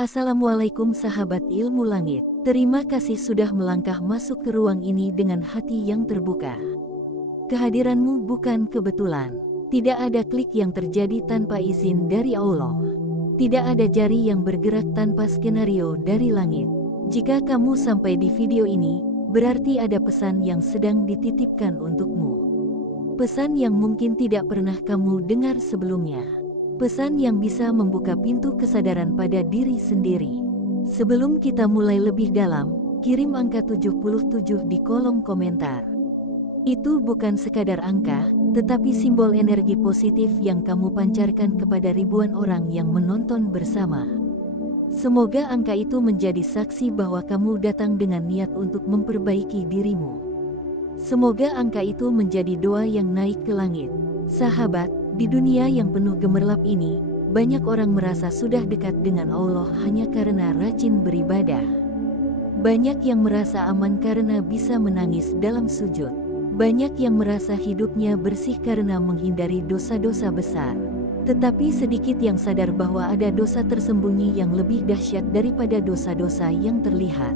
Assalamualaikum sahabat ilmu langit. Terima kasih sudah melangkah masuk ke ruang ini dengan hati yang terbuka. Kehadiranmu bukan kebetulan. Tidak ada klik yang terjadi tanpa izin dari Allah. Tidak ada jari yang bergerak tanpa skenario dari langit. Jika kamu sampai di video ini, berarti ada pesan yang sedang dititipkan untukmu. Pesan yang mungkin tidak pernah kamu dengar sebelumnya. Pesan yang bisa membuka pintu kesadaran pada diri sendiri. Sebelum kita mulai lebih dalam, kirim angka 77 di kolom komentar. Itu bukan sekadar angka, tetapi simbol energi positif yang kamu pancarkan kepada ribuan orang yang menonton bersama. Semoga angka itu menjadi saksi bahwa kamu datang dengan niat untuk memperbaiki dirimu. Semoga angka itu menjadi doa yang naik ke langit. Sahabat, di dunia yang penuh gemerlap ini, banyak orang merasa sudah dekat dengan Allah hanya karena rajin beribadah. Banyak yang merasa aman karena bisa menangis dalam sujud. Banyak yang merasa hidupnya bersih karena menghindari dosa-dosa besar. Tetapi sedikit yang sadar bahwa ada dosa tersembunyi yang lebih dahsyat daripada dosa-dosa yang terlihat.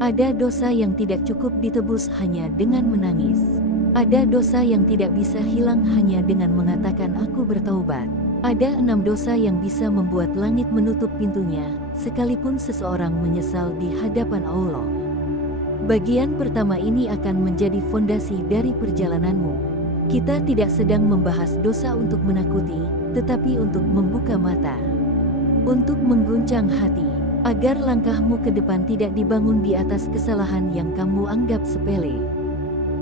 Ada dosa yang tidak cukup ditebus hanya dengan menangis. Ada dosa yang tidak bisa hilang hanya dengan mengatakan aku bertaubat. Ada 6 dosa yang bisa membuat langit menutup pintunya, sekalipun seseorang menyesal di hadapan Allah. Bagian pertama ini akan menjadi fondasi dari perjalananmu. Kita tidak sedang membahas dosa untuk menakuti, tetapi untuk membuka mata. Untuk mengguncang hati, agar langkahmu ke depan tidak dibangun di atas kesalahan yang kamu anggap sepele.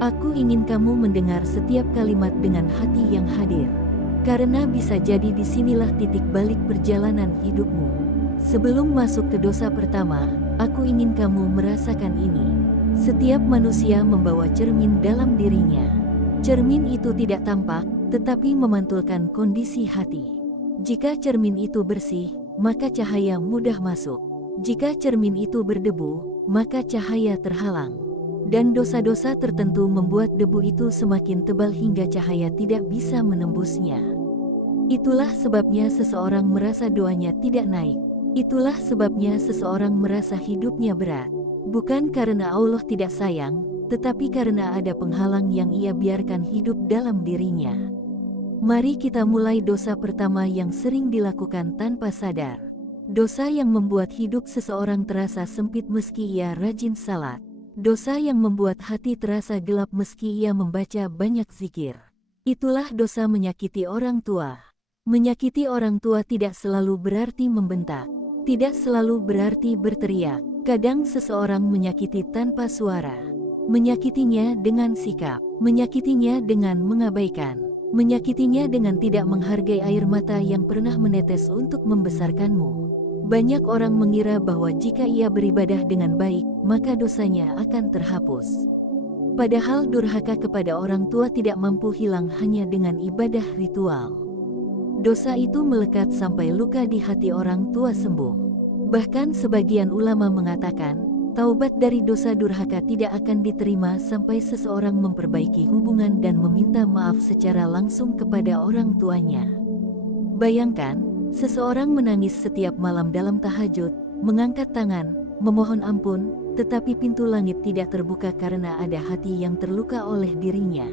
Aku ingin kamu mendengar setiap kalimat dengan hati yang hadir. Karena bisa jadi disinilah titik balik perjalanan hidupmu. Sebelum masuk ke dosa pertama, aku ingin kamu merasakan ini. Setiap manusia membawa cermin dalam dirinya. Cermin itu tidak tampak, tetapi memantulkan kondisi hati. Jika cermin itu bersih, maka cahaya mudah masuk. Jika cermin itu berdebu, maka cahaya terhalang. Dan dosa-dosa tertentu membuat debu itu semakin tebal hingga cahaya tidak bisa menembusnya. Itulah sebabnya seseorang merasa doanya tidak naik. Itulah sebabnya seseorang merasa hidupnya berat. Bukan karena Allah tidak sayang, tetapi karena ada penghalang yang ia biarkan hidup dalam dirinya. Mari kita mulai dosa pertama yang sering dilakukan tanpa sadar. Dosa yang membuat hidup seseorang terasa sempit meski ia rajin salat. Dosa yang membuat hati terasa gelap meski ia membaca banyak zikir. Itulah dosa menyakiti orang tua. Menyakiti orang tua tidak selalu berarti membentak. Tidak selalu berarti berteriak. Kadang seseorang menyakiti tanpa suara. Menyakitinya dengan sikap. Menyakitinya dengan mengabaikan. Menyakitinya dengan tidak menghargai air mata yang pernah menetes untuk membesarkanmu. Banyak orang mengira bahwa jika ia beribadah dengan baik, maka dosanya akan terhapus. Padahal durhaka kepada orang tua tidak mampu hilang hanya dengan ibadah ritual. Dosa itu melekat sampai luka di hati orang tua sembuh. Bahkan sebagian ulama mengatakan, taubat dari dosa durhaka tidak akan diterima sampai seseorang memperbaiki hubungan dan meminta maaf secara langsung kepada orang tuanya. Bayangkan, seseorang menangis setiap malam dalam tahajud, mengangkat tangan, memohon ampun, tetapi pintu langit tidak terbuka karena ada hati yang terluka oleh dirinya.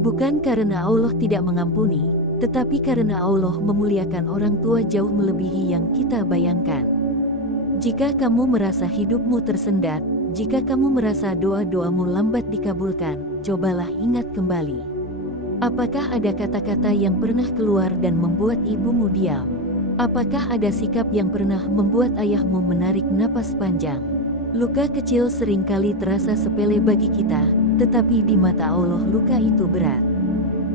Bukan karena Allah tidak mengampuni, tetapi karena Allah memuliakan orang tua jauh melebihi yang kita bayangkan. Jika kamu merasa hidupmu tersendat, jika kamu merasa doa-doamu lambat dikabulkan, cobalah ingat kembali. Apakah ada kata-kata yang pernah keluar dan membuat ibumu diam? Apakah ada sikap yang pernah membuat ayahmu menarik napas panjang? Luka kecil seringkali terasa sepele bagi kita, tetapi di mata Allah luka itu berat.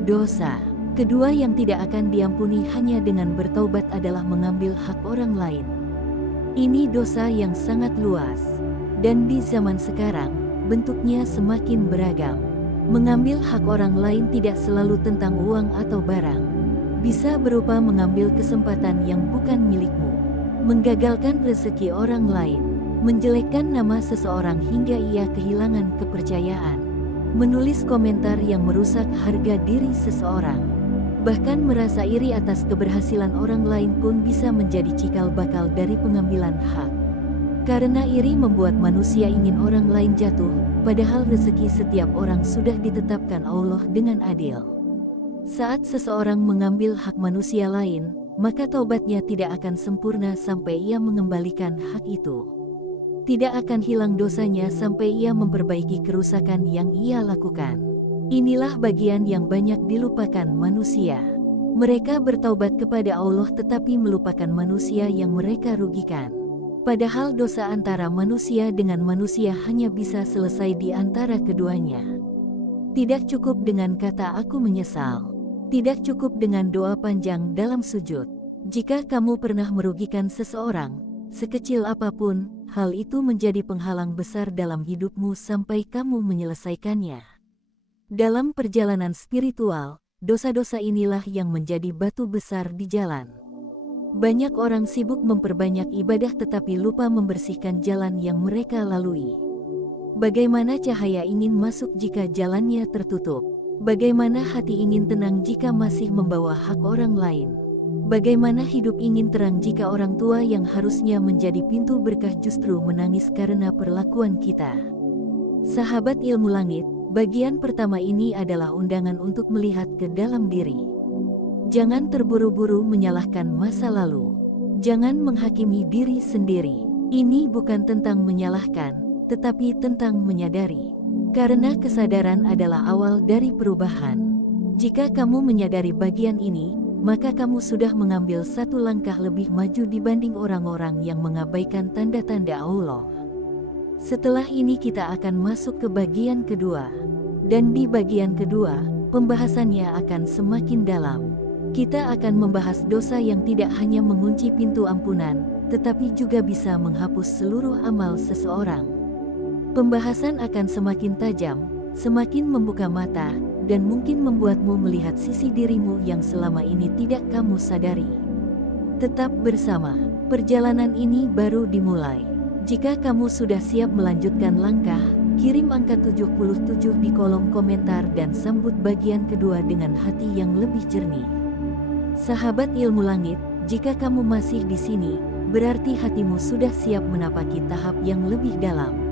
Dosa kedua yang tidak akan diampuni hanya dengan bertaubat adalah mengambil hak orang lain. Ini dosa yang sangat luas, dan di zaman sekarang, bentuknya semakin beragam. Mengambil hak orang lain tidak selalu tentang uang atau barang. Bisa berupa mengambil kesempatan yang bukan milikmu, menggagalkan rezeki orang lain, menjelekkan nama seseorang hingga ia kehilangan kepercayaan, menulis komentar yang merusak harga diri seseorang. Bahkan merasa iri atas keberhasilan orang lain pun bisa menjadi cikal bakal dari pengambilan hak. Karena iri membuat manusia ingin orang lain jatuh, padahal rezeki setiap orang sudah ditetapkan Allah dengan adil. Saat seseorang mengambil hak manusia lain, maka taubatnya tidak akan sempurna sampai ia mengembalikan hak itu. Tidak akan hilang dosanya sampai ia memperbaiki kerusakan yang ia lakukan. Inilah bagian yang banyak dilupakan manusia. Mereka bertaubat kepada Allah tetapi melupakan manusia yang mereka rugikan. Padahal dosa antara manusia dengan manusia hanya bisa selesai di antara keduanya. Tidak cukup dengan kata aku menyesal. Tidak cukup dengan doa panjang dalam sujud. Jika kamu pernah merugikan seseorang, sekecil apapun, hal itu menjadi penghalang besar dalam hidupmu sampai kamu menyelesaikannya. Dalam perjalanan spiritual, dosa-dosa inilah yang menjadi batu besar di jalan. Banyak orang sibuk memperbanyak ibadah tetapi lupa membersihkan jalan yang mereka lalui. Bagaimana cahaya ingin masuk jika jalannya tertutup? Bagaimana hati ingin tenang jika masih membawa hak orang lain? Bagaimana hidup ingin terang jika orang tua yang harusnya menjadi pintu berkah justru menangis karena perlakuan kita? Sahabat ilmu langit, bagian pertama ini adalah undangan untuk melihat ke dalam diri. Jangan terburu-buru menyalahkan masa lalu. Jangan menghakimi diri sendiri. Ini bukan tentang menyalahkan, tetapi tentang menyadari. Karena kesadaran adalah awal dari perubahan. Jika kamu menyadari bagian ini, maka kamu sudah mengambil satu langkah lebih maju dibanding orang-orang yang mengabaikan tanda-tanda Allah. Setelah ini kita akan masuk ke bagian kedua. Dan di bagian kedua, pembahasannya akan semakin dalam. Kita akan membahas dosa yang tidak hanya mengunci pintu ampunan, tetapi juga bisa menghapus seluruh amal seseorang. Pembahasan akan semakin tajam, semakin membuka mata, dan mungkin membuatmu melihat sisi dirimu yang selama ini tidak kamu sadari. Tetap bersama, perjalanan ini baru dimulai. Jika kamu sudah siap melanjutkan langkah, kirim angka 77 di kolom komentar dan sambut bagian kedua dengan hati yang lebih jernih. Sahabat ilmu langit, jika kamu masih di sini, berarti hatimu sudah siap menapaki tahap yang lebih dalam.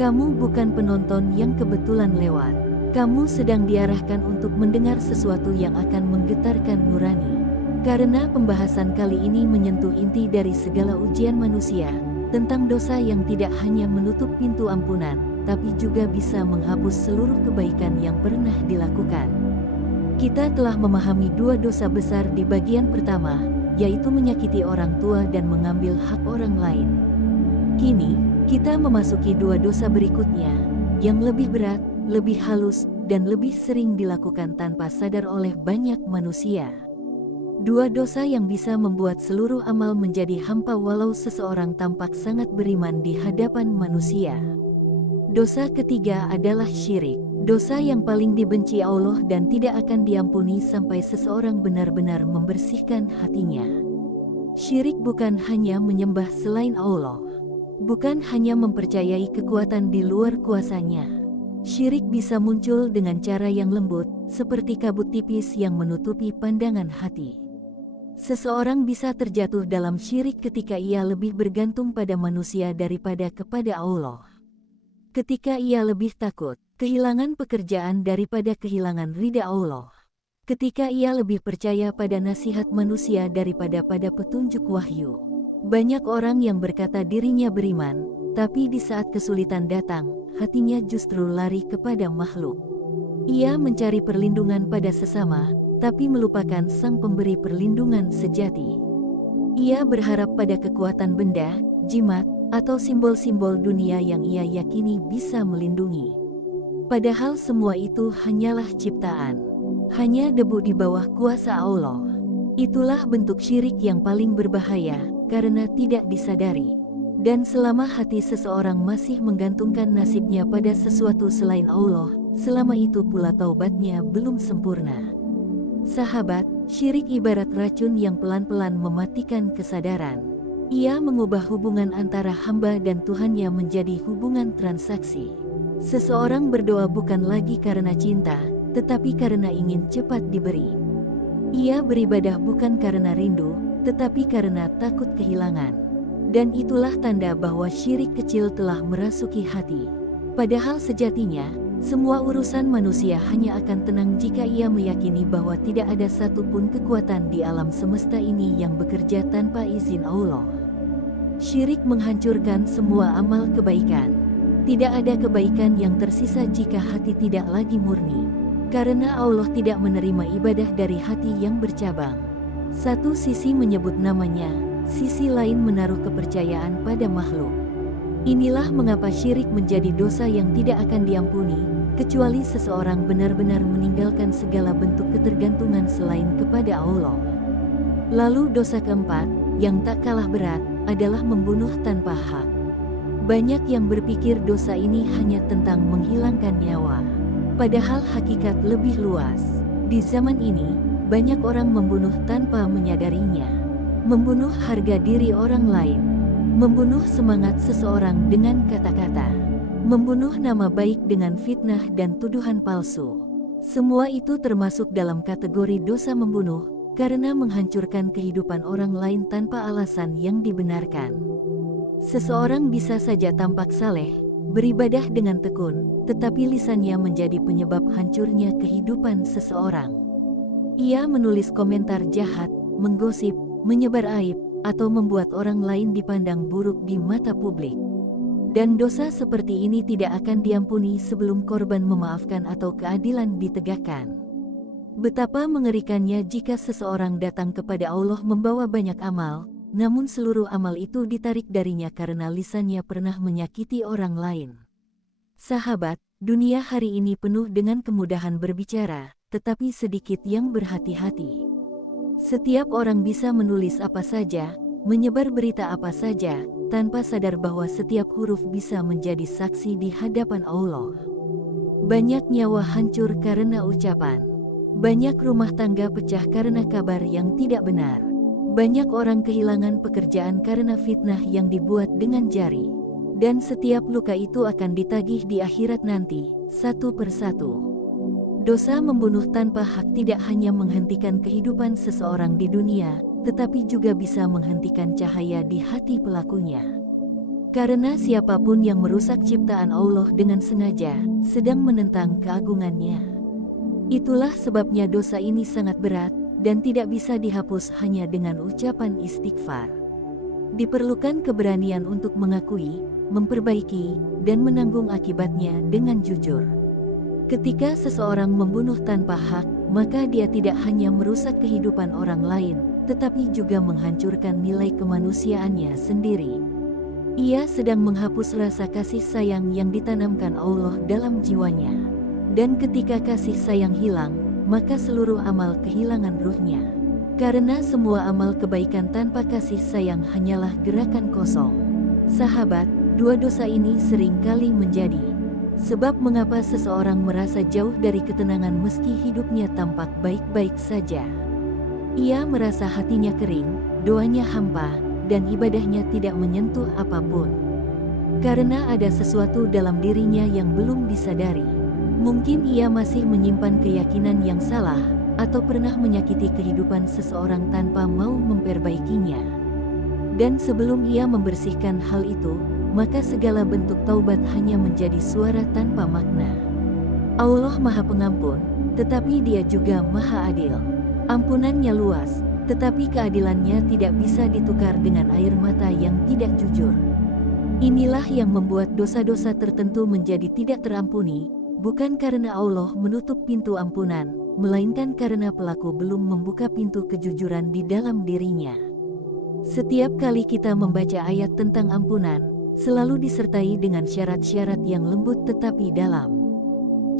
Kamu bukan penonton yang kebetulan lewat. Kamu sedang diarahkan untuk mendengar sesuatu yang akan menggetarkan nurani. Karena pembahasan kali ini menyentuh inti dari segala ujian manusia, tentang dosa yang tidak hanya menutup pintu ampunan, tapi juga bisa menghapus seluruh kebaikan yang pernah dilakukan. Kita telah memahami dua dosa besar di bagian pertama, yaitu menyakiti orang tua dan mengambil hak orang lain. Kini, kita memasuki dua dosa berikutnya, yang lebih berat, lebih halus, dan lebih sering dilakukan tanpa sadar oleh banyak manusia. Dua dosa yang bisa membuat seluruh amal menjadi hampa walau seseorang tampak sangat beriman di hadapan manusia. Dosa ketiga adalah syirik. Dosa yang paling dibenci Allah dan tidak akan diampuni sampai seseorang benar-benar membersihkan hatinya. Syirik bukan hanya menyembah selain Allah. Bukan hanya mempercayai kekuatan di luar kuasanya. Syirik bisa muncul dengan cara yang lembut, seperti kabut tipis yang menutupi pandangan hati. Seseorang bisa terjatuh dalam syirik ketika ia lebih bergantung pada manusia daripada kepada Allah. Ketika ia lebih takut kehilangan pekerjaan daripada kehilangan ridha Allah. Ketika ia lebih percaya pada nasihat manusia daripada pada petunjuk wahyu. Banyak orang yang berkata dirinya beriman, tapi di saat kesulitan datang, hatinya justru lari kepada makhluk. Ia mencari perlindungan pada sesama, tapi melupakan sang pemberi perlindungan sejati. Ia berharap pada kekuatan benda, jimat, atau simbol-simbol dunia yang ia yakini bisa melindungi. Padahal semua itu hanyalah ciptaan. Hanya debu di bawah kuasa Allah. Itulah bentuk syirik yang paling berbahaya, karena tidak disadari. Dan selama hati seseorang masih menggantungkan nasibnya pada sesuatu selain Allah, selama itu pula taubatnya belum sempurna. Sahabat, syirik ibarat racun yang pelan-pelan mematikan kesadaran. Ia mengubah hubungan antara hamba dan Tuhannya menjadi hubungan transaksi. Seseorang berdoa bukan lagi karena cinta, tetapi karena ingin cepat diberi. Ia beribadah bukan karena rindu, tetapi karena takut kehilangan. Dan itulah tanda bahwa syirik kecil telah merasuki hati. Padahal sejatinya, semua urusan manusia hanya akan tenang jika ia meyakini bahwa tidak ada satupun kekuatan di alam semesta ini yang bekerja tanpa izin Allah. Syirik menghancurkan semua amal kebaikan. Tidak ada kebaikan yang tersisa jika hati tidak lagi murni. Karena Allah tidak menerima ibadah dari hati yang bercabang. Satu sisi menyebut namanya, sisi lain menaruh kepercayaan pada makhluk. Inilah mengapa syirik menjadi dosa yang tidak akan diampuni, kecuali seseorang benar-benar meninggalkan segala bentuk ketergantungan selain kepada Allah. Lalu dosa keempat, yang tak kalah berat, adalah membunuh tanpa hak. Banyak yang berpikir dosa ini hanya tentang menghilangkan nyawa. Padahal hakikat lebih luas. Di zaman ini, banyak orang membunuh tanpa menyadarinya. Membunuh harga diri orang lain. Membunuh semangat seseorang dengan kata-kata. Membunuh nama baik dengan fitnah dan tuduhan palsu. Semua itu termasuk dalam kategori dosa membunuh, karena menghancurkan kehidupan orang lain tanpa alasan yang dibenarkan. Seseorang bisa saja tampak saleh, beribadah dengan tekun, tetapi lisannya menjadi penyebab hancurnya kehidupan seseorang. Ia menulis komentar jahat, menggosip, menyebar aib, atau membuat orang lain dipandang buruk di mata publik. Dan dosa seperti ini tidak akan diampuni sebelum korban memaafkan atau keadilan ditegakkan. Betapa mengerikannya jika seseorang datang kepada Allah membawa banyak amal, namun seluruh amal itu ditarik darinya karena lisannya pernah menyakiti orang lain. Sahabat, dunia hari ini penuh dengan kemudahan berbicara, tetapi sedikit yang berhati-hati. Setiap orang bisa menulis apa saja, menyebar berita apa saja, tanpa sadar bahwa setiap huruf bisa menjadi saksi di hadapan Allah. Banyak nyawa hancur karena ucapan. Banyak rumah tangga pecah karena kabar yang tidak benar. Banyak orang kehilangan pekerjaan karena fitnah yang dibuat dengan jari. Dan setiap luka itu akan ditagih di akhirat nanti, satu persatu. Dosa membunuh tanpa hak tidak hanya menghentikan kehidupan seseorang di dunia, tetapi juga bisa menghentikan cahaya di hati pelakunya. Karena siapapun yang merusak ciptaan Allah dengan sengaja, sedang menentang keagungannya. Itulah sebabnya dosa ini sangat berat, dan tidak bisa dihapus hanya dengan ucapan istighfar. Diperlukan keberanian untuk mengakui, memperbaiki, dan menanggung akibatnya dengan jujur. Ketika seseorang membunuh tanpa hak, maka dia tidak hanya merusak kehidupan orang lain, tetapi juga menghancurkan nilai kemanusiaannya sendiri. Ia sedang menghapus rasa kasih sayang yang ditanamkan Allah dalam jiwanya. Dan ketika kasih sayang hilang, maka seluruh amal kehilangan ruhnya. Karena semua amal kebaikan tanpa kasih sayang hanyalah gerakan kosong. Sahabat, dua dosa ini sering kali menjadi sebab mengapa seseorang merasa jauh dari ketenangan meski hidupnya tampak baik-baik saja. Ia merasa hatinya kering, doanya hampa, dan ibadahnya tidak menyentuh apapun. Karena ada sesuatu dalam dirinya yang belum disadari. Mungkin ia masih menyimpan keyakinan yang salah, atau pernah menyakiti kehidupan seseorang tanpa mau memperbaikinya. Dan sebelum ia membersihkan hal itu, maka segala bentuk taubat hanya menjadi suara tanpa makna. Allah Maha Pengampun, tetapi Dia juga Maha Adil. Ampunannya luas, tetapi keadilannya tidak bisa ditukar dengan air mata yang tidak jujur. Inilah yang membuat dosa-dosa tertentu menjadi tidak terampuni, bukan karena Allah menutup pintu ampunan, melainkan karena pelaku belum membuka pintu kejujuran di dalam dirinya. Setiap kali kita membaca ayat tentang ampunan, selalu disertai dengan syarat-syarat yang lembut tetapi dalam.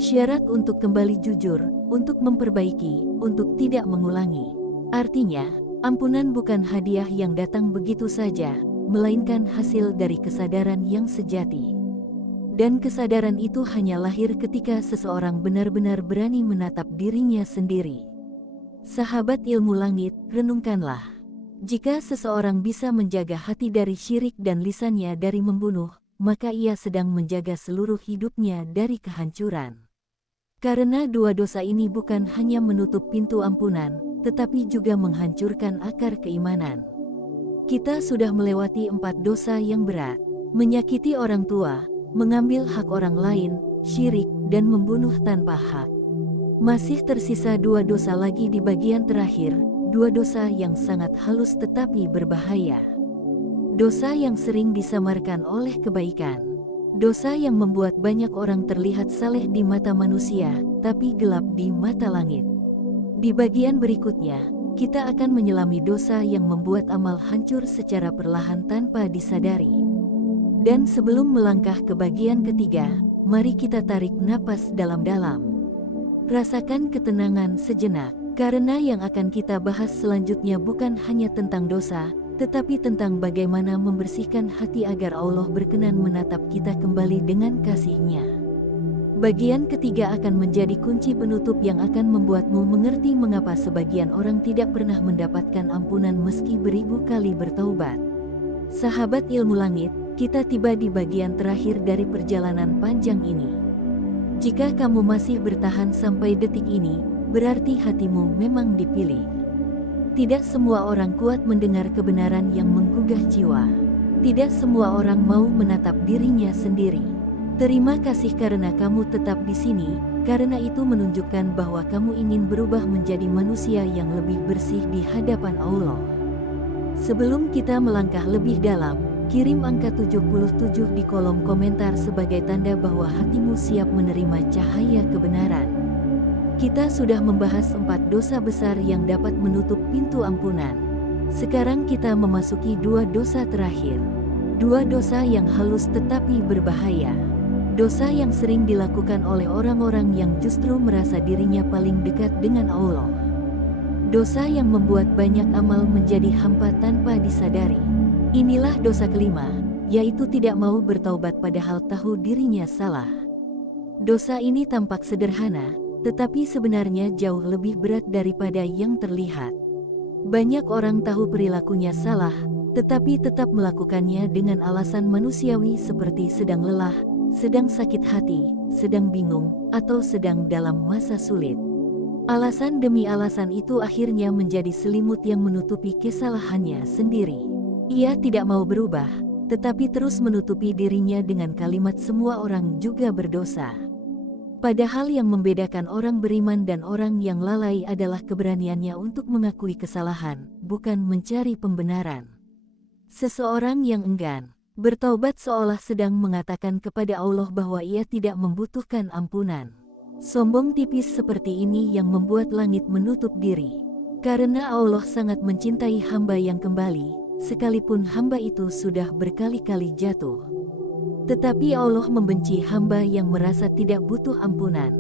Syarat untuk kembali jujur, untuk memperbaiki, untuk tidak mengulangi. Artinya, ampunan bukan hadiah yang datang begitu saja, melainkan hasil dari kesadaran yang sejati. Dan kesadaran itu hanya lahir ketika seseorang benar-benar berani menatap dirinya sendiri. Sahabat ilmu langit, renungkanlah. Jika seseorang bisa menjaga hati dari syirik dan lisannya dari membunuh, maka ia sedang menjaga seluruh hidupnya dari kehancuran. Karena dua dosa ini bukan hanya menutup pintu ampunan, tetapi juga menghancurkan akar keimanan. Kita sudah melewati 4 dosa yang berat, menyakiti orang tua, mengambil hak orang lain, syirik, dan membunuh tanpa hak. Masih tersisa 2 dosa lagi di bagian terakhir, 2 dosa yang sangat halus tetapi berbahaya. Dosa yang sering disamarkan oleh kebaikan. Dosa yang membuat banyak orang terlihat saleh di mata manusia, tapi gelap di mata langit. Di bagian berikutnya, kita akan menyelami dosa yang membuat amal hancur secara perlahan tanpa disadari. Dan sebelum melangkah ke bagian ketiga, mari kita tarik napas dalam-dalam. Rasakan ketenangan sejenak, karena yang akan kita bahas selanjutnya bukan hanya tentang dosa, tetapi tentang bagaimana membersihkan hati agar Allah berkenan menatap kita kembali dengan kasih-Nya. Bagian ketiga akan menjadi kunci penutup yang akan membuatmu mengerti mengapa sebagian orang tidak pernah mendapatkan ampunan meski beribu kali bertaubat. Sahabat ilmu langit, kita tiba di bagian terakhir dari perjalanan panjang ini. Jika kamu masih bertahan sampai detik ini, berarti hatimu memang dipilih. Tidak semua orang kuat mendengar kebenaran yang menggugah jiwa. Tidak semua orang mau menatap dirinya sendiri. Terima kasih karena kamu tetap di sini, karena itu menunjukkan bahwa kamu ingin berubah menjadi manusia yang lebih bersih di hadapan Allah. Sebelum kita melangkah lebih dalam, kirim angka 77 di kolom komentar sebagai tanda bahwa hatimu siap menerima cahaya kebenaran. Kita sudah membahas 4 dosa besar yang dapat menutup pintu ampunan. Sekarang kita memasuki 2 dosa terakhir. 2 dosa yang halus tetapi berbahaya. Dosa yang sering dilakukan oleh orang-orang yang justru merasa dirinya paling dekat dengan Allah. Dosa yang membuat banyak amal menjadi hampa tanpa disadari. Inilah dosa kelima, yaitu tidak mau bertaubat padahal tahu dirinya salah. Dosa ini tampak sederhana, tetapi sebenarnya jauh lebih berat daripada yang terlihat. Banyak orang tahu perilakunya salah, tetapi tetap melakukannya dengan alasan manusiawi seperti sedang lelah, sedang sakit hati, sedang bingung, atau sedang dalam masa sulit. Alasan demi alasan itu akhirnya menjadi selimut yang menutupi kesalahannya sendiri. Ia tidak mau berubah, tetapi terus menutupi dirinya dengan kalimat semua orang juga berdosa. Padahal yang membedakan orang beriman dan orang yang lalai adalah keberaniannya untuk mengakui kesalahan, bukan mencari pembenaran. Seseorang yang enggan bertaubat seolah sedang mengatakan kepada Allah bahwa ia tidak membutuhkan ampunan. Sombong tipis seperti ini yang membuat langit menutup diri. Karena Allah sangat mencintai hamba yang kembali, sekalipun hamba itu sudah berkali-kali jatuh. Tetapi Allah membenci hamba yang merasa tidak butuh ampunan.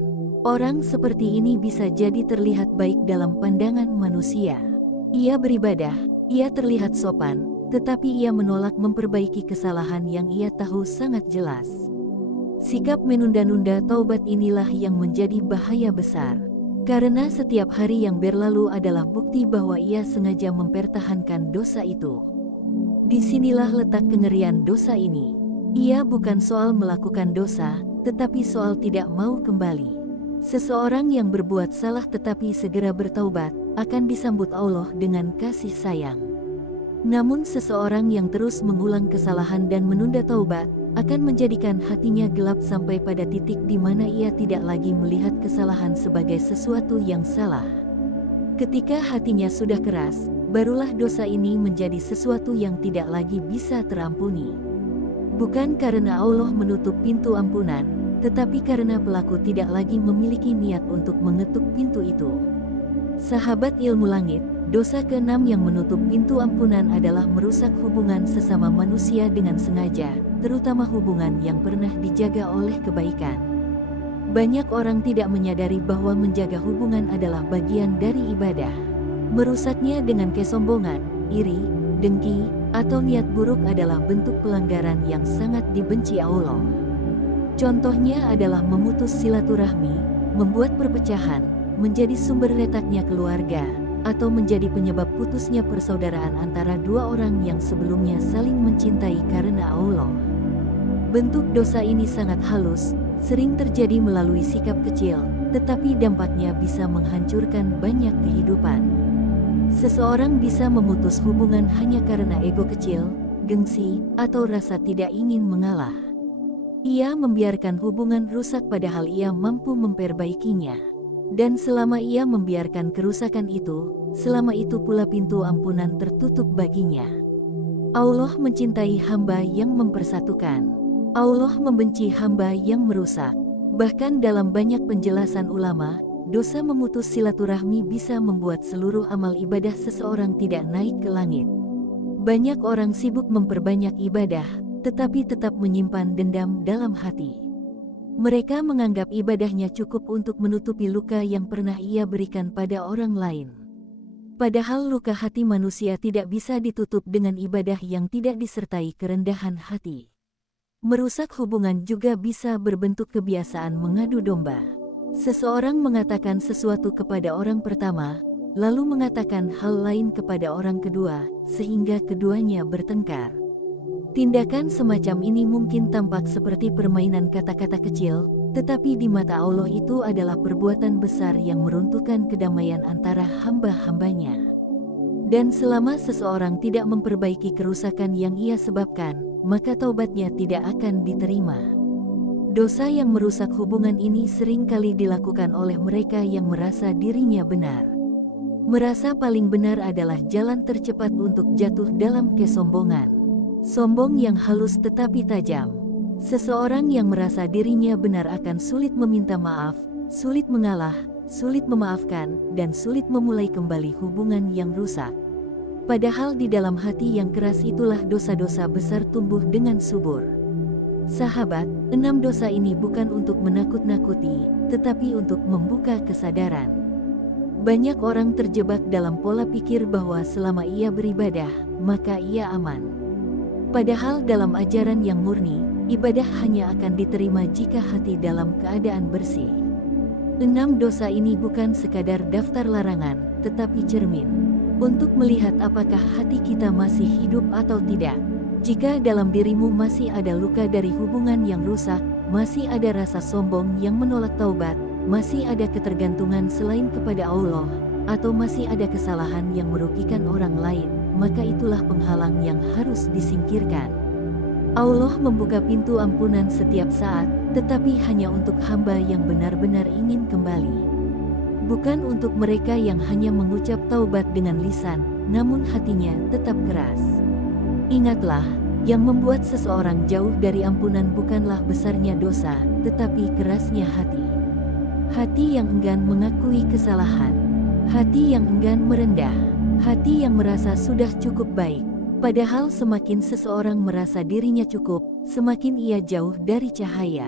Orang seperti ini bisa jadi terlihat baik dalam pandangan manusia. Ia beribadah, ia terlihat sopan, tetapi ia menolak memperbaiki kesalahan yang ia tahu sangat jelas. Sikap menunda-nunda taubat inilah yang menjadi bahaya besar. Karena setiap hari yang berlalu adalah bukti bahwa ia sengaja mempertahankan dosa itu. Disinilah letak kengerian dosa ini. Ia bukan soal melakukan dosa, tetapi soal tidak mau kembali. Seseorang yang berbuat salah tetapi segera bertaubat, akan disambut Allah dengan kasih sayang. Namun seseorang yang terus mengulang kesalahan dan menunda taubat, akan menjadikan hatinya gelap sampai pada titik di mana ia tidak lagi melihat kesalahan sebagai sesuatu yang salah. Ketika hatinya sudah keras, barulah dosa ini menjadi sesuatu yang tidak lagi bisa terampuni. Bukan karena Allah menutup pintu ampunan, tetapi karena pelaku tidak lagi memiliki niat untuk mengetuk pintu itu. Sahabat ilmu langit, dosa ke-6 yang menutup pintu ampunan adalah merusak hubungan sesama manusia dengan sengaja, terutama hubungan yang pernah dijaga oleh kebaikan. Banyak orang tidak menyadari bahwa menjaga hubungan adalah bagian dari ibadah. Merusaknya dengan kesombongan, iri, dengki, atau niat buruk adalah bentuk pelanggaran yang sangat dibenci Allah. Contohnya adalah memutus silaturahmi, membuat perpecahan, menjadi sumber retaknya keluarga, atau menjadi penyebab putusnya persaudaraan antara dua orang yang sebelumnya saling mencintai karena Allah. Bentuk dosa ini sangat halus, sering terjadi melalui sikap kecil, tetapi dampaknya bisa menghancurkan banyak kehidupan. Seseorang bisa memutus hubungan hanya karena ego kecil, gengsi, atau rasa tidak ingin mengalah. Ia membiarkan hubungan rusak padahal ia mampu memperbaikinya. Dan selama ia membiarkan kerusakan itu, selama itu pula pintu ampunan tertutup baginya. Allah mencintai hamba yang mempersatukan. Allah membenci hamba yang merusak. Bahkan dalam banyak penjelasan ulama, dosa memutus silaturahmi bisa membuat seluruh amal ibadah seseorang tidak naik ke langit. Banyak orang sibuk memperbanyak ibadah, tetapi tetap menyimpan dendam dalam hati. Mereka menganggap ibadahnya cukup untuk menutupi luka yang pernah ia berikan pada orang lain. Padahal luka hati manusia tidak bisa ditutup dengan ibadah yang tidak disertai kerendahan hati. Merusak hubungan juga bisa berbentuk kebiasaan mengadu domba. Seseorang mengatakan sesuatu kepada orang pertama, lalu mengatakan hal lain kepada orang kedua, sehingga keduanya bertengkar. Tindakan semacam ini mungkin tampak seperti permainan kata-kata kecil, tetapi di mata Allah itu adalah perbuatan besar yang meruntuhkan kedamaian antara hamba-hambanya. Dan selama seseorang tidak memperbaiki kerusakan yang ia sebabkan, maka taubatnya tidak akan diterima. Dosa yang merusak hubungan ini seringkali dilakukan oleh mereka yang merasa dirinya benar. Merasa paling benar adalah jalan tercepat untuk jatuh dalam kesombongan. Sombong yang halus tetapi tajam. Seseorang yang merasa dirinya benar akan sulit meminta maaf, sulit mengalah, sulit memaafkan, dan sulit memulai kembali hubungan yang rusak. Padahal di dalam hati yang keras itulah dosa-dosa besar tumbuh dengan subur. Sahabat, 6 dosa ini bukan untuk menakut-nakuti, tetapi untuk membuka kesadaran. Banyak orang terjebak dalam pola pikir bahwa selama ia beribadah, maka ia aman. Padahal dalam ajaran yang murni, ibadah hanya akan diterima jika hati dalam keadaan bersih. 6 dosa ini bukan sekadar daftar larangan, tetapi cermin untuk melihat apakah hati kita masih hidup atau tidak. Jika dalam dirimu masih ada luka dari hubungan yang rusak, masih ada rasa sombong yang menolak taubat, masih ada ketergantungan selain kepada Allah, atau masih ada kesalahan yang merugikan orang lain, maka itulah penghalang yang harus disingkirkan. Allah membuka pintu ampunan setiap saat, tetapi hanya untuk hamba yang benar-benar ingin kembali. Bukan untuk mereka yang hanya mengucap taubat dengan lisan, namun hatinya tetap keras. Ingatlah, yang membuat seseorang jauh dari ampunan bukanlah besarnya dosa, tetapi kerasnya hati. Hati yang enggan mengakui kesalahan. Hati yang enggan merendah. Hati yang merasa sudah cukup baik. Padahal semakin seseorang merasa dirinya cukup, semakin ia jauh dari cahaya.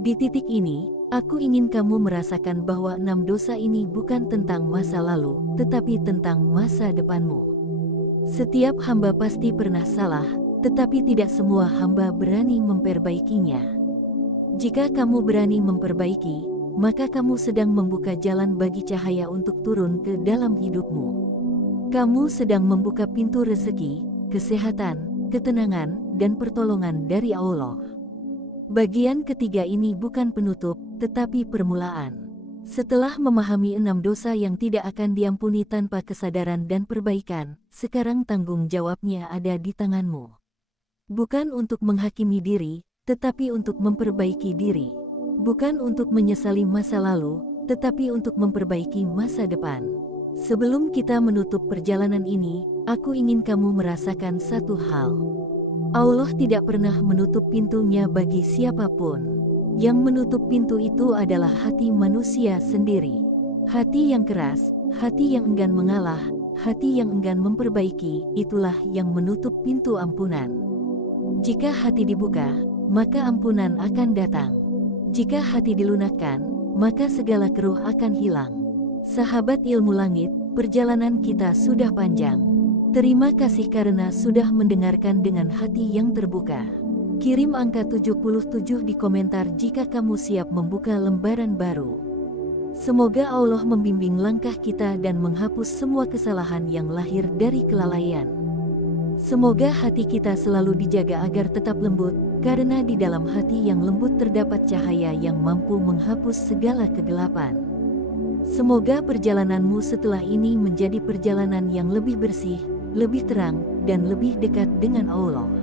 Di titik ini, aku ingin kamu merasakan bahwa 6 dosa ini bukan tentang masa lalu, tetapi tentang masa depanmu. Setiap hamba pasti pernah salah, tetapi tidak semua hamba berani memperbaikinya. Jika kamu berani memperbaiki, maka kamu sedang membuka jalan bagi cahaya untuk turun ke dalam hidupmu. Kamu sedang membuka pintu rezeki, kesehatan, ketenangan, dan pertolongan dari Allah. Bagian ketiga ini bukan penutup, tetapi permulaan. Setelah memahami 6 dosa yang tidak akan diampuni tanpa kesadaran dan perbaikan, sekarang tanggung jawabnya ada di tanganmu. Bukan untuk menghakimi diri, tetapi untuk memperbaiki diri. Bukan untuk menyesali masa lalu, tetapi untuk memperbaiki masa depan. Sebelum kita menutup perjalanan ini, aku ingin kamu merasakan satu hal. Allah tidak pernah menutup pintunya bagi siapapun. Yang menutup pintu itu adalah hati manusia sendiri. Hati yang keras, hati yang enggan mengalah, hati yang enggan memperbaiki, itulah yang menutup pintu ampunan. Jika hati dibuka, maka ampunan akan datang. Jika hati dilunakkan, maka segala keruh akan hilang. Sahabat ilmu langit, perjalanan kita sudah panjang. Terima kasih karena sudah mendengarkan dengan hati yang terbuka. Kirim angka 77 di komentar jika kamu siap membuka lembaran baru. Semoga Allah membimbing langkah kita dan menghapus semua kesalahan yang lahir dari kelalaian. Semoga hati kita selalu dijaga agar tetap lembut, karena di dalam hati yang lembut terdapat cahaya yang mampu menghapus segala kegelapan. Semoga perjalananmu setelah ini menjadi perjalanan yang lebih bersih, lebih terang, dan lebih dekat dengan Allah.